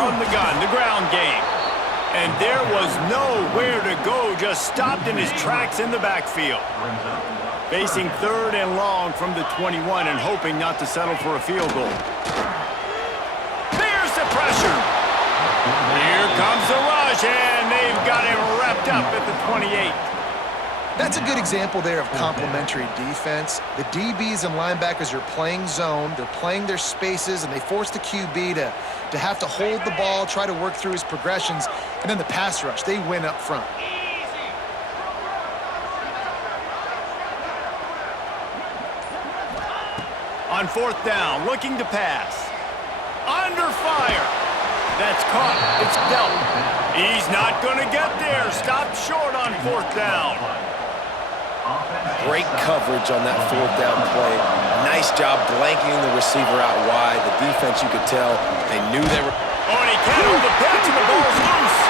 from the gun, the ground game. And there was nowhere to go, just stopped in his tracks in the backfield. Facing 3rd and long from the 21 and hoping not to settle for a field goal. There's the pressure. Here comes the rush, and they've got him wrapped up at the 28. That's a good example there of complementary defense. The DBs and linebackers are playing zone, they're playing their spaces, and they force the QB to have to hold the ball, try to work through his progressions, and then the pass rush, they win up front. On 4th down, looking to pass. Under fire. That's caught. It's dealt. He's not going to get there. Stopped short on 4th down. Great coverage on that 4th down play. Nice job blanketing the receiver out wide. The defense, you could tell, they knew they were... Oh, and he can't hold the pitch, and the ball's loose.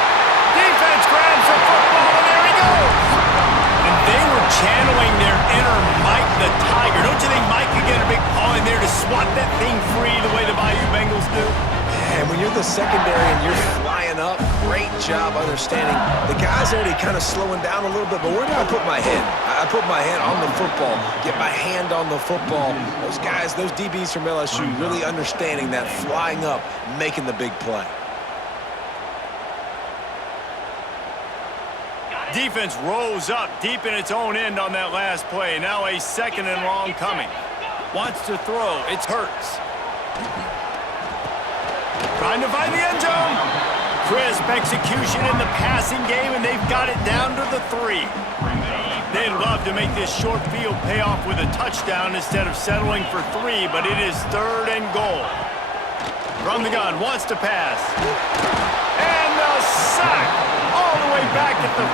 Defense grabs the football, and there he goes. And they were channeling their inner Mike the Tiger. Don't you think Mike could get a big paw in there to swat that thing free the way the Bayou Bengals do? And when you're the secondary and you're flying up, great job understanding. The guy's already kind of slowing down a little bit, but where do I put my head? I put my head on the football, get my hand on the football. Those guys, those DBs from LSU really understanding that, flying up, making the big play. Defense rose up deep in its own end on that last play. Now a 2nd and long coming. Wants to throw. It's Hurts. Trying to find the end zone. Crisp execution in the passing game, and they've got it down to the 3. They'd love to make this short field pay off with a touchdown instead of settling for 3, but it is 3rd and goal. From the gun, wants to pass. And the sack all the way back at the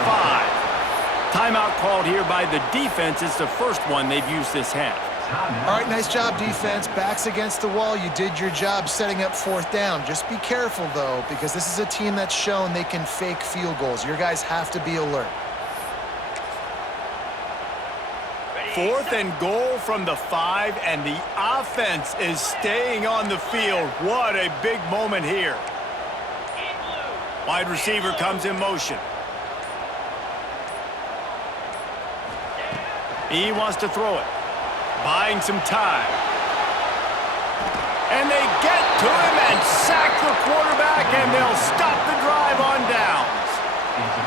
5. Timeout called here by the defense. It's the first one they've used this half. All right, nice job, defense. Backs against the wall. You did your job setting up 4th down. Just be careful, though, because this is a team that's shown they can fake field goals. Your guys have to be alert. 4th and goal from the 5, and the offense is staying on the field. What a big moment here. Wide receiver comes in motion. He wants to throw it. Buying some time. And they get to him and sack the quarterback, and they'll stop the drive on downs.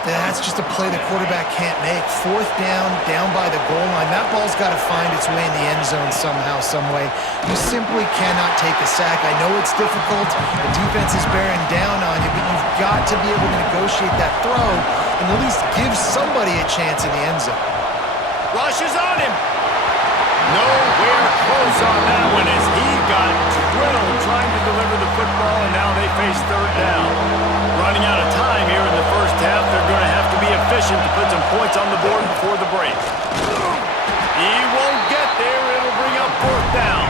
That's just a play the quarterback can't make. 4th down, down by the goal line. That ball's got to find its way in the end zone somehow, some way. You simply cannot take a sack. I know it's difficult. The defense is bearing down on you, but you've got to be able to negotiate that throw and at least give somebody a chance in the end zone. Rush is on him. Nowhere close on that one as he got drilled trying to deliver the football, and now they face 3rd down. Running out of time here in the first half. They're going to have to be efficient to put some points on the board before the break. He won't get there. It'll bring up 4th down.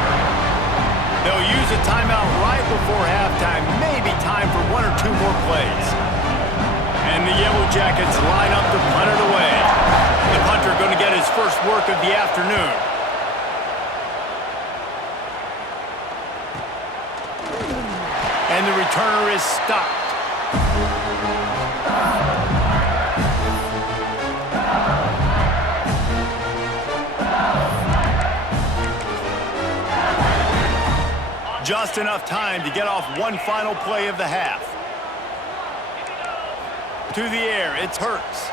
They'll use a timeout right before halftime. Maybe time for 1 or 2 more plays. And the Yellow Jackets line up to punt it away. The punter going to get his first work of the afternoon. And the returner is stopped. Just enough time to get off one final play of the half. To the air, it's Hurts.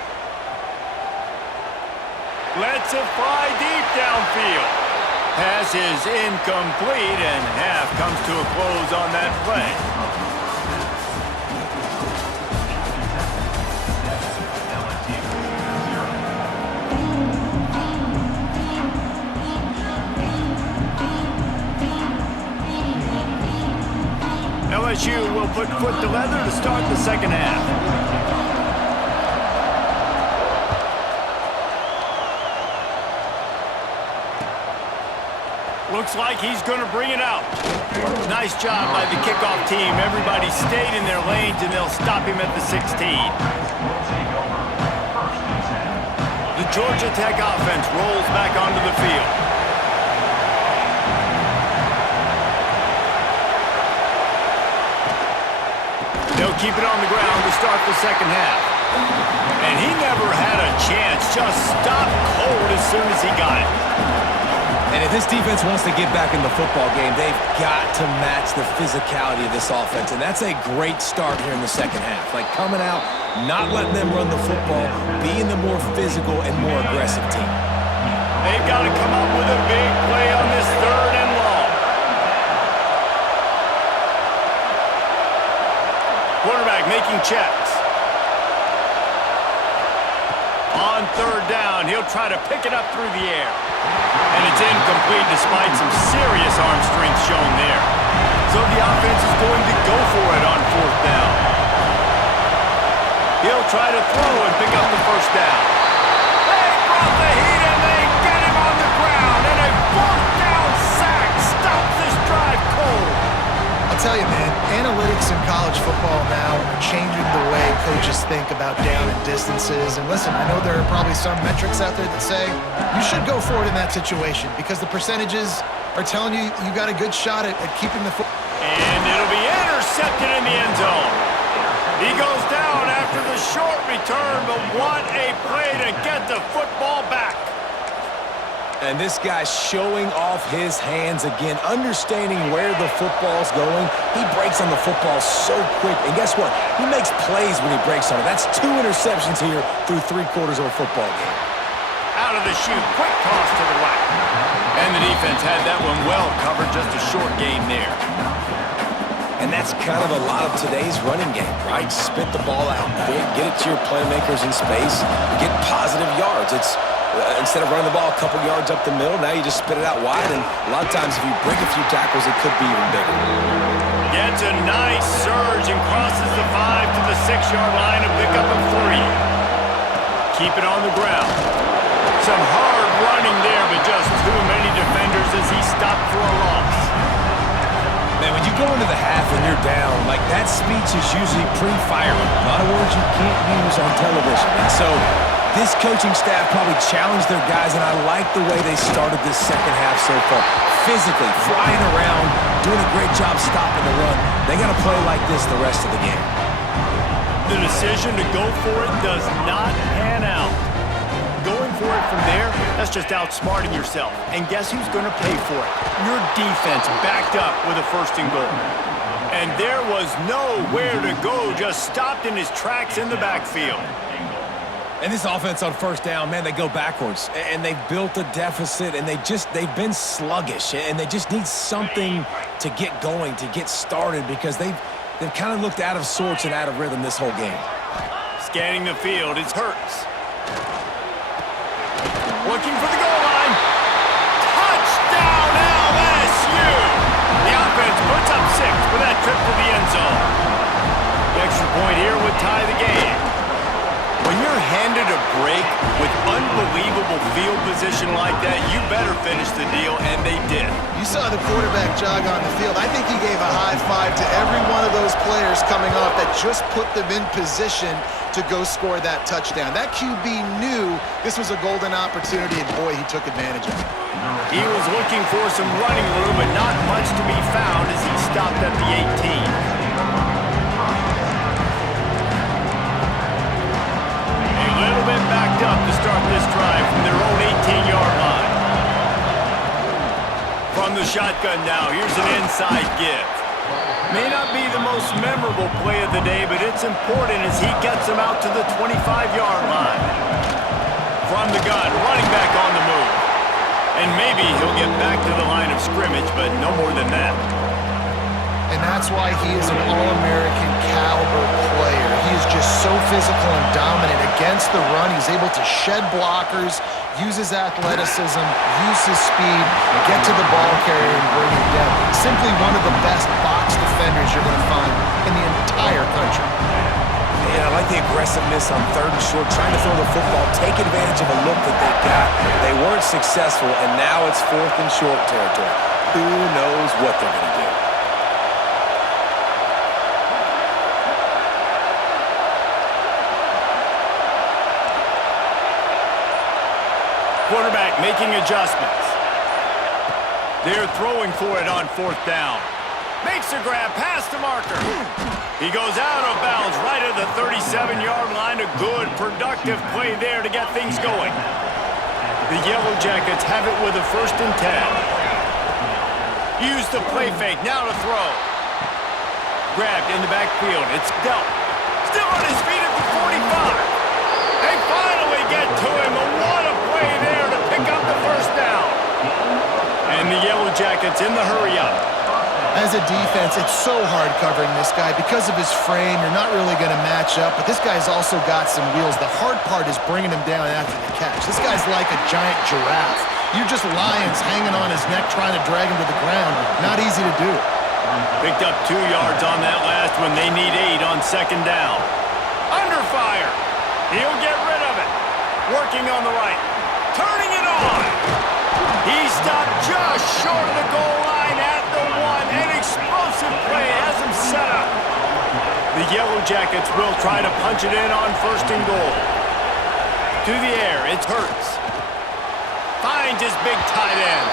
Lets it fly deep downfield. Pass is incomplete, and half comes to a close on that play. LSU will put foot to leather to start the second half. Looks like he's going to bring it out. Nice job by the kickoff team. Everybody stayed in their lanes, and they'll stop him at the 16. The Georgia Tech offense rolls back onto the field. They'll keep it on the ground to start the second half. And he never had a chance. Just stopped cold as soon as he got it. And if this defense wants to get back in the football game, they've got to match the physicality of this offense. And that's a great start here in the second half. Like coming out, not letting them run the football, being the more physical and more aggressive team. They've got to come up with a big play on this third and long. Quarterback making checks. On third down, he'll try to pick it up through the air. And it's incomplete despite some serious arm strength shown there. So the offense is going to go for it on fourth down. He'll try to throw and pick up the first down. They brought the heat and they get him on the ground. And a fourth down sack stops this drive cold. I'll tell you, man, analytics in college football now are changing the way coaches think about down and distances. And listen, I know there are probably some metrics out there that say you should go for it in that situation because the percentages are telling you you got a good shot at keeping the football. And it'll be intercepted in the end zone. He goes down after the short return, but what a play to get the football back. And this guy's showing off his hands again, understanding where the football's going. He breaks on the football so quick. And guess what? He makes plays when he breaks on it. That's 2 interceptions here through 3/4 of a football game. Out of the chute, quick toss to the right. And the defense had that one well covered, just a short gain there. And that's kind of a lot of today's running game, right? Spit the ball out quick, get it to your playmakers in space, get positive yards. It's instead of running the ball a couple yards up the middle, now you just spit it out wide, and a lot of times if you break a few tackles, it could be even bigger. Gets a nice surge and crosses the 5 to the 6-yard line to pick up a 3. Keep it on the ground. Some hard running there, but just too many defenders as he stopped for a loss. Man, when you go into the half and you're down, like that speech is usually pre-firing. A lot of words you can't use on television. And so this coaching staff probably challenged their guys, and I like the way they started this second half so far. Physically, flying around, doing a great job stopping the run. They got to play like this the rest of the game. The decision to go for it does not pan out. Going for it from there, that's just outsmarting yourself. And guess who's going to pay for it? Your defense backed up with a 1st and goal. And there was nowhere to go, just stopped in his tracks in the backfield. And this offense on 1st down, man, they go backwards. And they've built a deficit, and they've been sluggish. And they just need something to get going, to get started, because they've kind of looked out of sorts and out of rhythm this whole game. Scanning the field, it's Hurts. Looking for the goal line. Touchdown, LSU! The offense puts up 6 for that trip to the end zone. The extra point here would tie the game. When you're handed a break with unbelievable field position like that, you better finish the deal, and they did. You saw the quarterback jog on the field. I think he gave a high five to every one of those players coming off that just put them in position to go score that touchdown. That QB knew this was a golden opportunity, and boy, he took advantage of it. He was looking for some running room, but not much to be found as he stopped at the 18. A little bit backed up to start this drive from their own 18-yard line. From the shotgun now, here's an inside give. May not be the most memorable play of the day, but it's important as he gets them out to the 25-yard line. From the gun, running back on the move. And maybe he'll get back to the line of scrimmage, but no more than that. And that's why he is an All-American caliber player. He is just so physical and dominant against the run. He's able to shed blockers, use his athleticism, use his speed, get to the ball carrier and bring him down. Simply one of the best box defenders you're going to find in the entire country. Yeah, I like the aggressiveness on 3rd and short, trying to throw the football, take advantage of a look that they got. They weren't successful, and now it's 4th and short territory. Who knows what they're going to do? Quarterback making adjustments. They're throwing for it on 4th down. Makes a grab past the marker. He goes out of bounds right at the 37-yard line. A good, productive play there to get things going. The Yellow Jackets have it with a 1st and 10. Use the play fake. Now to throw. Grabbed in the backfield. It's dealt. Still on his feet at the 45. They finally get to him. What a play there to pick up the 1st down. And the Yellow Jackets in the hurry-up. As a defense, it's so hard covering this guy. Because of his frame, you're not really going to match up, but this guy's also got some wheels. The hard part is bringing him down after the catch. This guy's like a giant giraffe. You're just lions hanging on his neck trying to drag him to the ground. Not easy to do. Picked up 2 yards on that last one. They need 8 on 2nd down. Under fire. He'll get rid of it. Working on the right. Turning it on. He stopped just short of the goal line at the 1. An explosive play has him set up. The Yellow Jackets will try to punch it in on 1st and goal. To the air, it's Hurts. Finds his big tight end.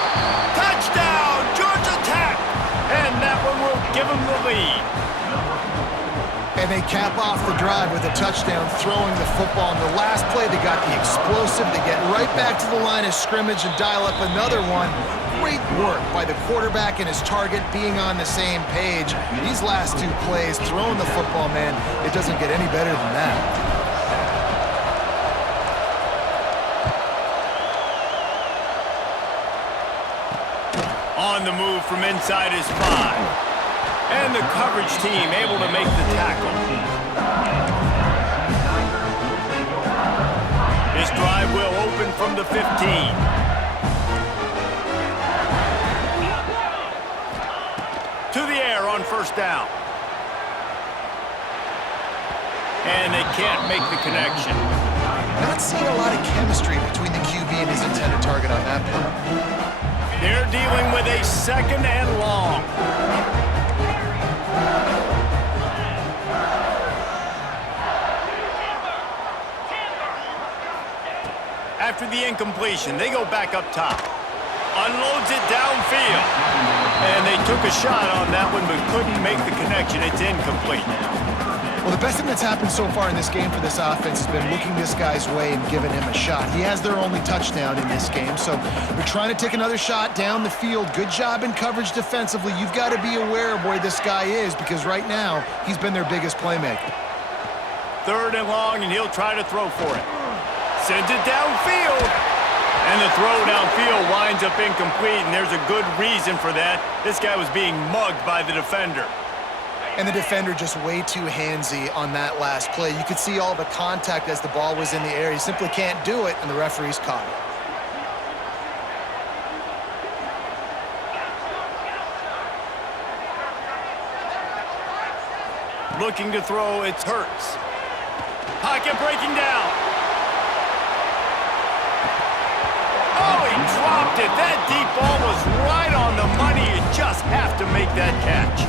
Touchdown, Georgia Tech! And that one will give him the lead. And they cap off the drive with a touchdown throwing the football. In the last play, they got the explosive. They get right back to the line of scrimmage and dial up another one. Great work by the quarterback and his target being on the same page. These last 2 plays, throwing the football, man, it doesn't get any better than that. On the move from inside his 5. And the coverage team able to make the tackle. This drive will open from the 15. To the air on 1st down. And they can't make the connection. Not seeing a lot of chemistry between the QB and his intended target on that play. They're dealing with a 2nd and long. After the incompletion, they go back up top. Unloads it downfield. And they took a shot on that one, but couldn't make the connection. It's incomplete. Well, the best thing that's happened so far in this game for this offense has been looking this guy's way and giving him a shot. He has their only touchdown in this game, so they're trying to take another shot down the field. Good job in coverage defensively. You've got to be aware of where this guy is because right now, he's been their biggest playmaker. 3rd and long, and he'll try to throw for it. Sends it downfield. And the throw downfield winds up incomplete, and there's a good reason for that. This guy was being mugged by the defender. And the defender just way too handsy on that last play. You could see all the contact as the ball was in the air. He simply can't do it, and the referee's caught it. Looking to throw, it's Hurts. Pocket breaking down. Oh, he dropped it. That deep ball was right on the money. You just have to make that catch.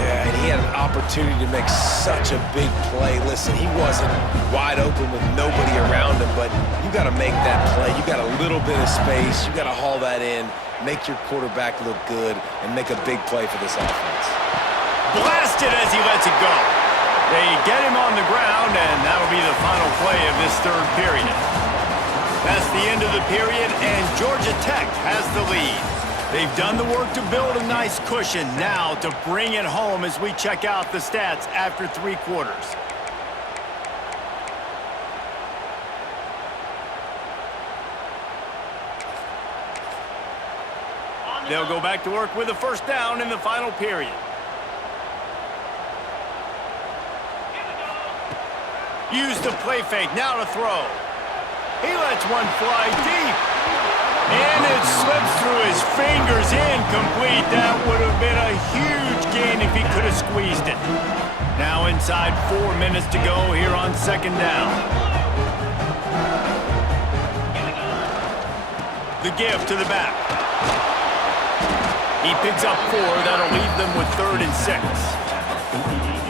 Yeah, and he had an opportunity to make such a big play. Listen, he wasn't wide open with nobody around him, but you got to make that play. You got a little bit of space. You got to haul that in, make your quarterback look good, and make a big play for this offense. Blasted as he lets it go. They get him on the ground, and that'll be the final play of this 3rd period. That's the end of the period, and Georgia Tech has the lead. They've done the work to build a nice cushion. Now to bring it home as we check out the stats after 3 quarters. They'll go back to work with a 1st down in the final period. Use the play fake, now to throw. He lets one fly deep. And it slips through his fingers, incomplete. That would have been a huge gain if he could have squeezed it. Now inside 4 minutes to go here on 2nd down. The give to the back. He picks up 4. That'll leave them with 3rd and 6.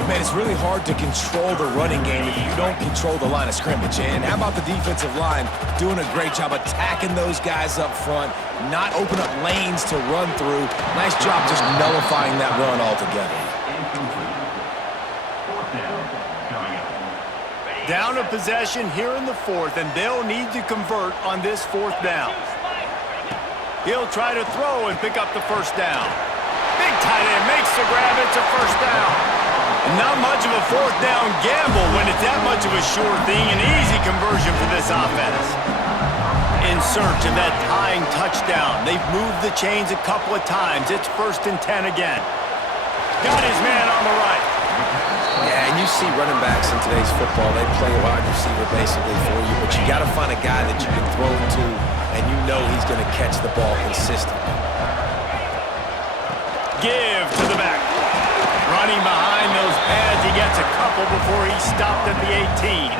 Man, it's really hard to control the running game if you don't control the line of scrimmage. And how about the defensive line doing a great job attacking those guys up front, not open up lanes to run through. Nice job just nullifying that run altogether. Down a possession here in the fourth, and they'll need to convert on this fourth down. He'll try to throw and pick up the first down. Big tight end makes the grab. It's a first down. And not much of a fourth down gamble when it's that much of a sure thing. An easy conversion for this offense. In search of that tying touchdown. They've moved the chains a couple of times. It's 1st and 10 again. Got his man on the right. Yeah, and you see running backs in today's football, they play a wide receiver basically for you, but you got to find a guy that you can throw it to, and you know he's going to catch the ball consistently. Give to the back. Running behind those pads, he gets a couple before he stopped at the 18.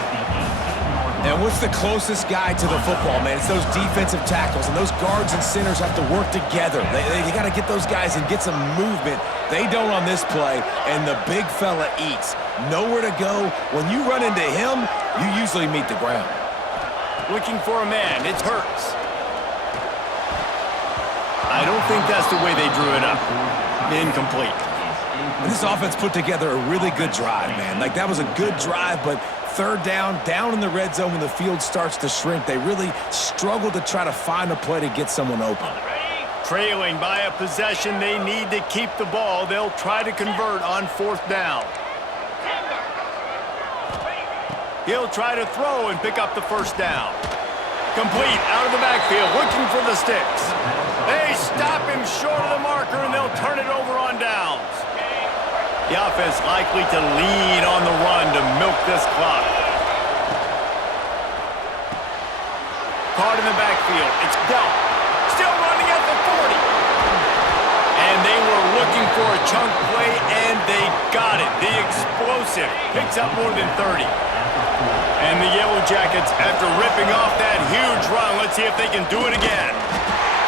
And what's the closest guy to the football, man? It's those defensive tackles, and those guards and centers have to work together. They got to get those guys and get some movement. They don't on this play, and the big fella eats. Nowhere to go. When you run into him, you usually meet the ground. Looking for a man. It's Hurts. I don't think that's the way they drew it up. Incomplete. And this offense put together a really good drive, man. Like, that was a good drive, but third down in the red zone when the field starts to shrink, they really struggle to try to find a play to get someone open. Trailing by a possession, they need to keep the ball. They'll try to convert on 4th down. He'll try to throw and pick up the first down. Complete out of the backfield, looking for the sticks. They stop him short of the marker, and they'll turn it over on downs. The offense likely to lean on the run to milk this clock. Caught in the backfield. It's Delp. Still running at the 40. And they were looking for a chunk play, and they got it. The explosive picks up more than 30. And the Yellow Jackets, after ripping off that huge run, let's see if they can do it again.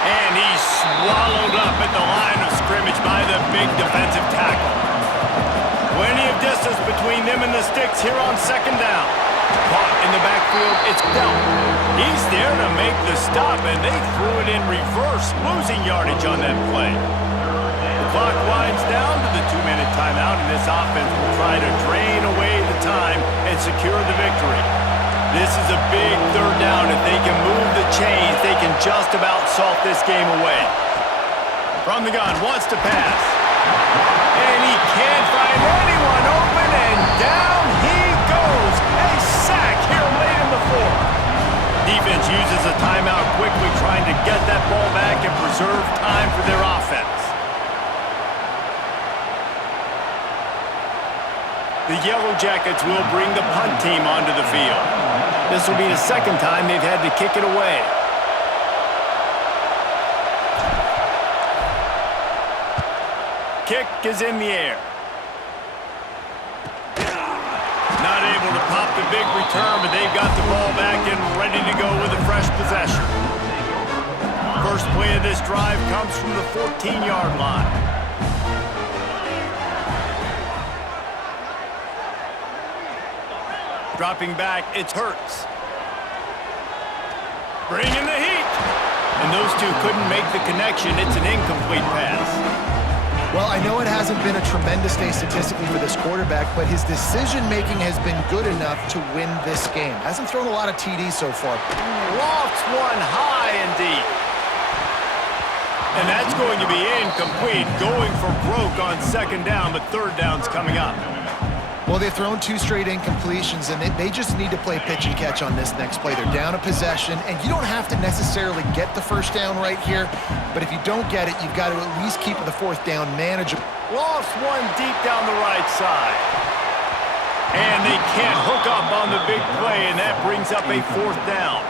And he's swallowed up at the line of scrimmage by the big defensive tackle. Plenty of distance between them and the sticks here on 2nd down. Caught in the backfield, it's Delp. He's there to make the stop, and they threw it in reverse, losing yardage on that play. The clock winds down to the 2-minute timeout, and this offense will try to drain away the time and secure the victory. This is a big 3rd down. If they can move the chains, they can just about salt this game away. From the gun, wants to pass. And he can't find anyone open, and down he goes. A sack here late in the 4th. Defense uses a timeout quickly, trying to get that ball back and preserve time for their offense. The Yellow Jackets will bring the punt team onto the field. This will be the 2nd time they've had to kick it away. Kick is in the air. Not able to pop the big return, but they've got the ball back and ready to go with a fresh possession. First play of this drive comes from the 14-yard line. Dropping back, it's Hurts. Bringing the heat. And those two couldn't make the connection. It's an incomplete pass. Well, I know it hasn't been a tremendous day statistically for this quarterback, but his decision-making has been good enough to win this game. Hasn't thrown a lot of TDs so far. Lofts one high and deep. And that's going to be incomplete. Going for broke on 2nd down, but 3rd down's coming up. Well, they've thrown 2 straight incompletions, and they just need to play pitch and catch on this next play. They're down a possession, and you don't have to necessarily get the first down right here, but if you don't get it, you've got to at least keep the 4th down manageable. Lofts one deep down the right side. And they can't hook up on the big play, and that brings up a 4th down.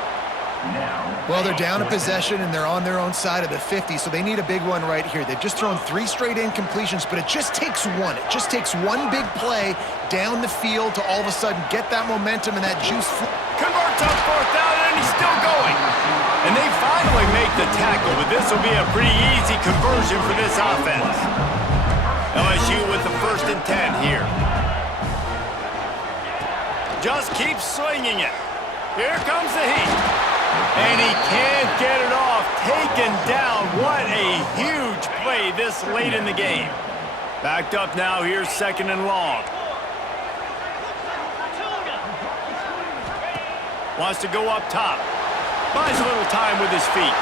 Well, they're down a possession, and they're on their own side of the 50, so they need a big one right here. They've just thrown 3 straight incompletions, but it just takes one. It just takes one big play down the field to all of a sudden get that momentum and that juice. Converts on 4th down, and he's still going. And they finally make the tackle, but this will be a pretty easy conversion for this offense. LSU with the 1st and 10 here. Just keep swinging it. Here comes the heat. And he can't get it off. Taken down. What a huge play this late in the game. Backed up now. Here's 2nd and long. Wants to go up top. Buys a little time with his feet.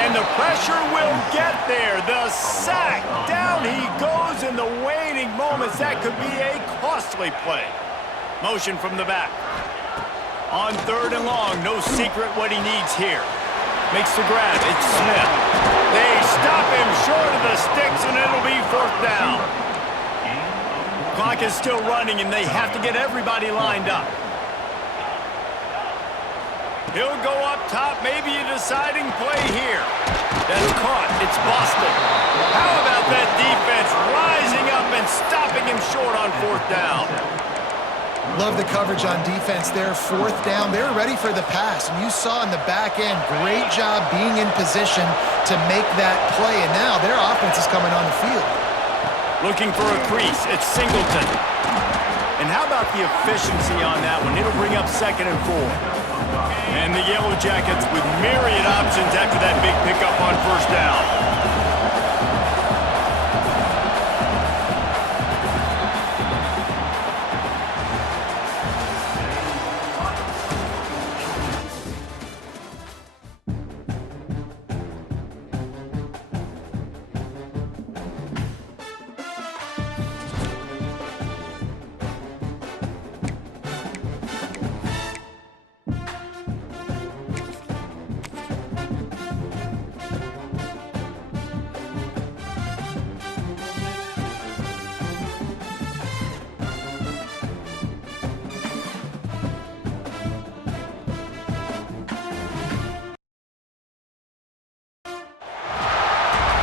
And the pressure will get there. The sack. Down he goes in the waiting moments. That could be a costly play. Motion from the back. On 3rd and long, no secret what he needs here. Makes the grab. It's Smith. They stop him short of the sticks, and it'll be 4th down. Clock is still running, and they have to get everybody lined up. He'll go up top, maybe a deciding play here. That's caught. It's Boston. How about that defense rising up and stopping him short on 4th down? Love the coverage on defense there. 4th down. They were ready for the pass, and you saw in the back end, great job being in position to make that play, and now their offense is coming on the field. Looking for a crease. It's Singleton. And how about the efficiency on that one? It'll bring up 2nd and 4. And the Yellow Jackets with myriad options after that big pickup on 1st down.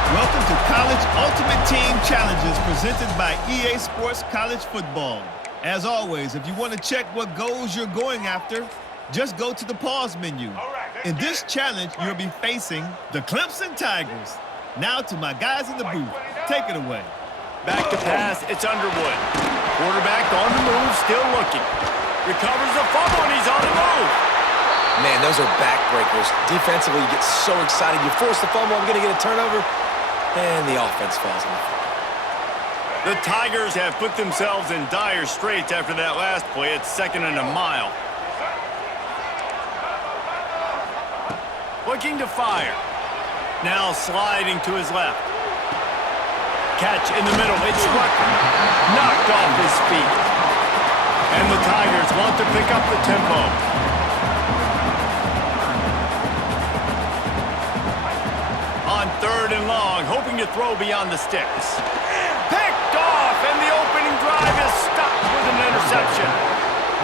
Welcome to College Ultimate Team Challenges presented by EA Sports College Football. As always, if you want to check what goals you're going after, just go to the pause menu. In this challenge, you'll be facing the Clemson Tigers. Now to my guys in the booth. Take it away. Back to pass, it's Underwood. Quarterback on the move, still looking. Recovers the fumble, and he's on the move. Man, those are backbreakers. Defensively, you get so excited. You force the fumble, I'm going to get a turnover, and the offense falls on the field. The Tigers have put themselves in dire straits after that last play. It's 2nd and a mile. Looking to fire. Now sliding to his left. Catch in the middle. It's Rucker. Knocked off his feet. And the Tigers want to pick up the tempo. On 3rd and long, hoping to throw beyond the sticks. Picked off, and the opening drive is stopped with an interception.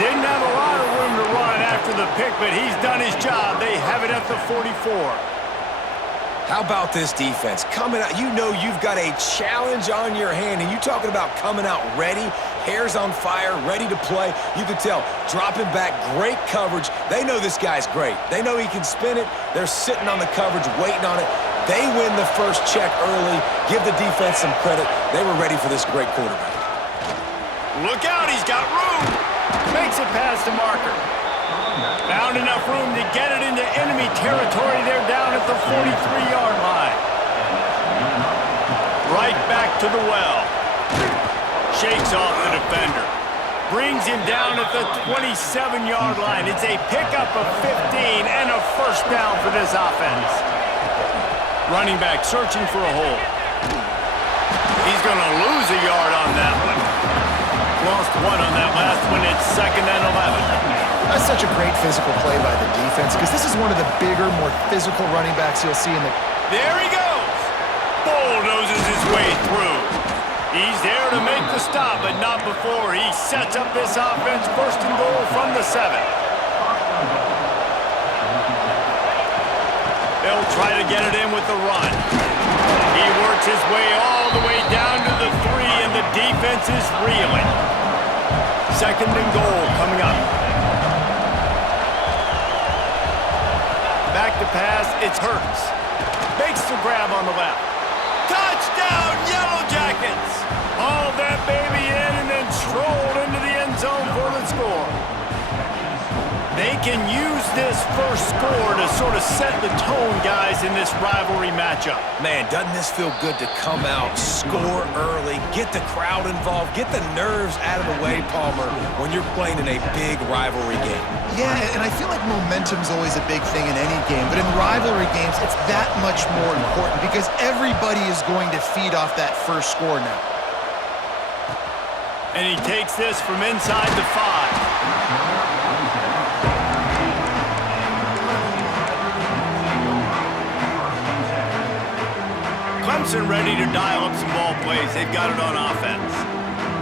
Didn't have a lot of room to run after the pick, but he's done his job. They have it at the 44. How about this defense? Coming out, you know you've got a challenge on your hand, and you talking about coming out ready, hair's on fire, ready to play. You can tell, dropping back, great coverage. They know this guy's great. They know he can spin it. They're sitting on the coverage, waiting on it. They win the first check early. Give the defense some credit. They were ready for this great quarterback. Look out, he's got room. Makes it past the marker. Found enough room to get it into enemy territory. They're down at the 43-yard line. Right back to the well. Shakes off the defender. Brings him down at the 27-yard line. It's a pickup of 15 and a 1st down for this offense. Running back searching for a hole. He's going to lose a yard on that one. Lost 1 on that last one. It's 2nd and 11. That's such a great physical play by the defense because this is one of the bigger, more physical running backs you'll see in the... There he goes. Bulldozes his way through. He's there to make the stop, but not before he sets up this offense 1st and goal from the 7. They'll try to get it in with the run. He works his way all the way down to the 3, and the defense is reeling. 2nd and goal coming up. Back to pass, it's Hurts. Makes the grab on the left. Touchdown, Yellow Jackets! Hauled that baby in and then strolled into the end zone for the score. They can use this first score to sort of set the tone, guys, in this rivalry matchup. Man, doesn't this feel good to come out, score early, get the crowd involved, get the nerves out of the way, Palmer, when you're playing in a big rivalry game? Yeah, and I feel like momentum's always a big thing in any game, but in rivalry games, it's that much more important because everybody is going to feed off that first score now. And he takes this from inside the 5. Clemson ready to dial up some ball plays. They've got it on offense.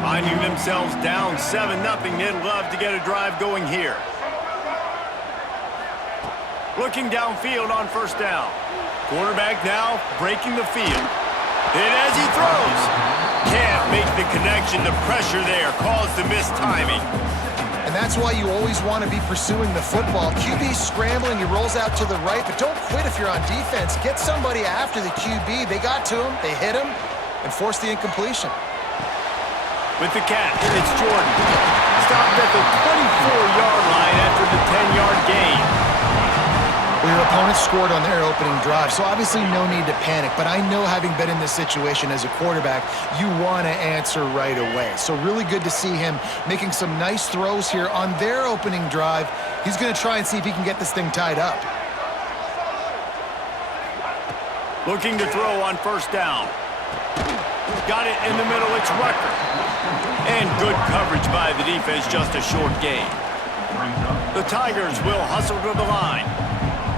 Finding themselves down 7-0, they'd love to get a drive going here. Looking downfield on first down. Quarterback now breaking the field. And as he throws, can't make the connection. The pressure there caused the missed timing. And that's why you always want to be pursuing the football. QB's scrambling, he rolls out to the right, but don't quit if you're on defense. Get somebody after the QB. They got to him, they hit him, and forced the incompletion. With the catch, it's Jordan. Stopped at the 24-yard line after the 10-yard gain. Well, your opponent scored on their opening drive, so obviously no need to panic. But I know, having been in this situation as a quarterback, you want to answer right away. So really good to see him making some nice throws here on their opening drive. He's going to try and see if he can get this thing tied up. Looking to throw on first down. Got it in the middle, it's Rucker. And good coverage by the defense, just a short gain. The Tigers will hustle to the line.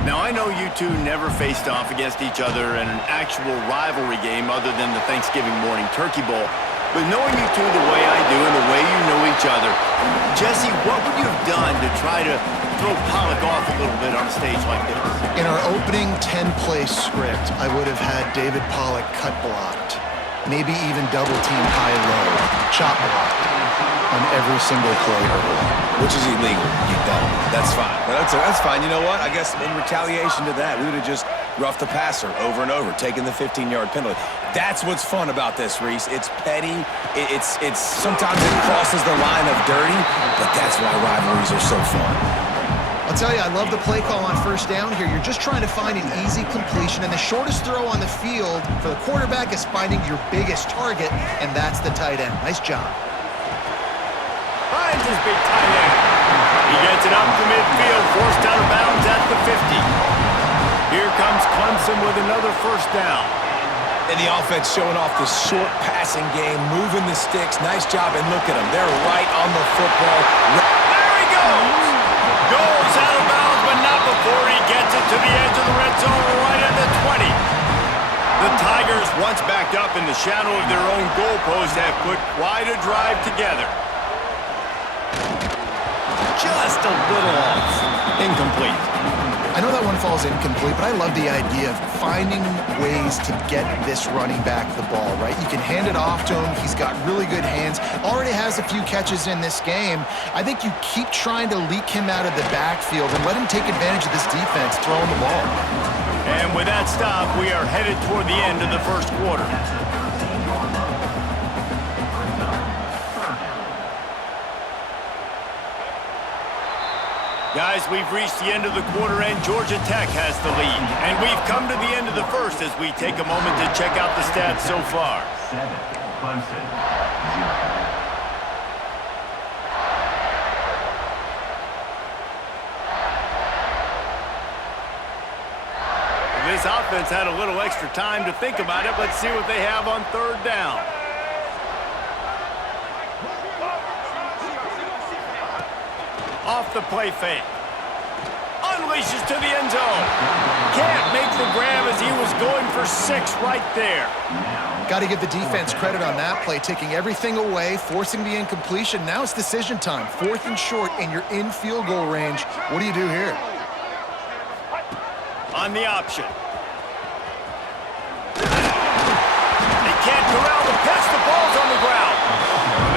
Now, I know you two never faced off against each other in an actual rivalry game other than the Thanksgiving morning Turkey Bowl. But knowing you two the way I do and the way you know each other, Jesse, what would you have done to try to throw Pollock off a little bit on a stage like this? In our opening 10-play script, I would have had David Pollock cut blocked. Maybe even double-team high-low, chop blocked on every single play early. Which is illegal. You don't. That's fine. That's fine. You know what? I guess in retaliation to that, we would have just roughed the passer over and over, taking the 15-yard penalty. That's what's fun about this, Reese. It's petty. It's sometimes it crosses the line of dirty, but that's why rivalries are so fun. I'll tell you, I love the play call on first down here. You're just trying to find an easy completion, and the shortest throw on the field for the quarterback is finding your biggest target, and that's the tight end. Nice job. Finds his big tight end. He gets it up to midfield, forced out of bounds at the 50. Here comes Clemson with another first down. And the offense showing off the short passing game, moving the sticks. Nice job, and look at them. They're right on the football. There he goes! Goes out of bounds, but not before he gets it to the edge of the red zone right at the 20. The Tigers, once backed up in the shadow of their own goalpost, have put quite a drive together. Just a little off. Incomplete. I know that one falls incomplete, but I love the idea of finding ways to get this running back the ball, right? You can hand it off to him. He's got really good hands. Already has a few catches in this game. I think you keep trying to leak him out of the backfield and let him take advantage of this defense throwing the ball. And with that stop, we are headed toward the end of the first quarter. Guys, we've reached the end of the quarter, and Georgia Tech has the lead. And we've come to the end of the first as we take a moment to check out the stats so far. 7, Clemson, 0. This offense had a little extra time to think about it. Let's see what they have on third down. Off the play fake. Unleashes to the end zone. Can't make the grab as he was going for 6 right there. Got to give the defense credit on that play, taking everything away, forcing the incompletion. Now it's decision time. 4th and short, and you're in field goal range. What do you do here? On the option. They can't corral the pitch. The ball's on the ground.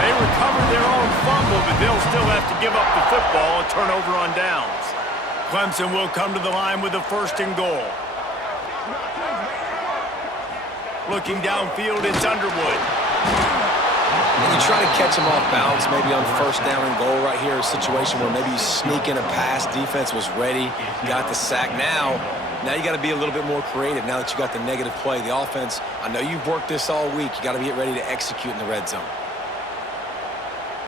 They recover their own fumble, but they'll still have to give up the football, a turnover on downs. Clemson will come to the line with a 1st and goal. Looking downfield, it's Underwood. And you try to catch him off balance, maybe on first down and goal right here, a situation where maybe you sneak in a pass, defense was ready, got the sack. Now you got to be a little bit more creative now that you got the negative play. The offense, I know you've worked this all week. You got to get ready to execute in the red zone.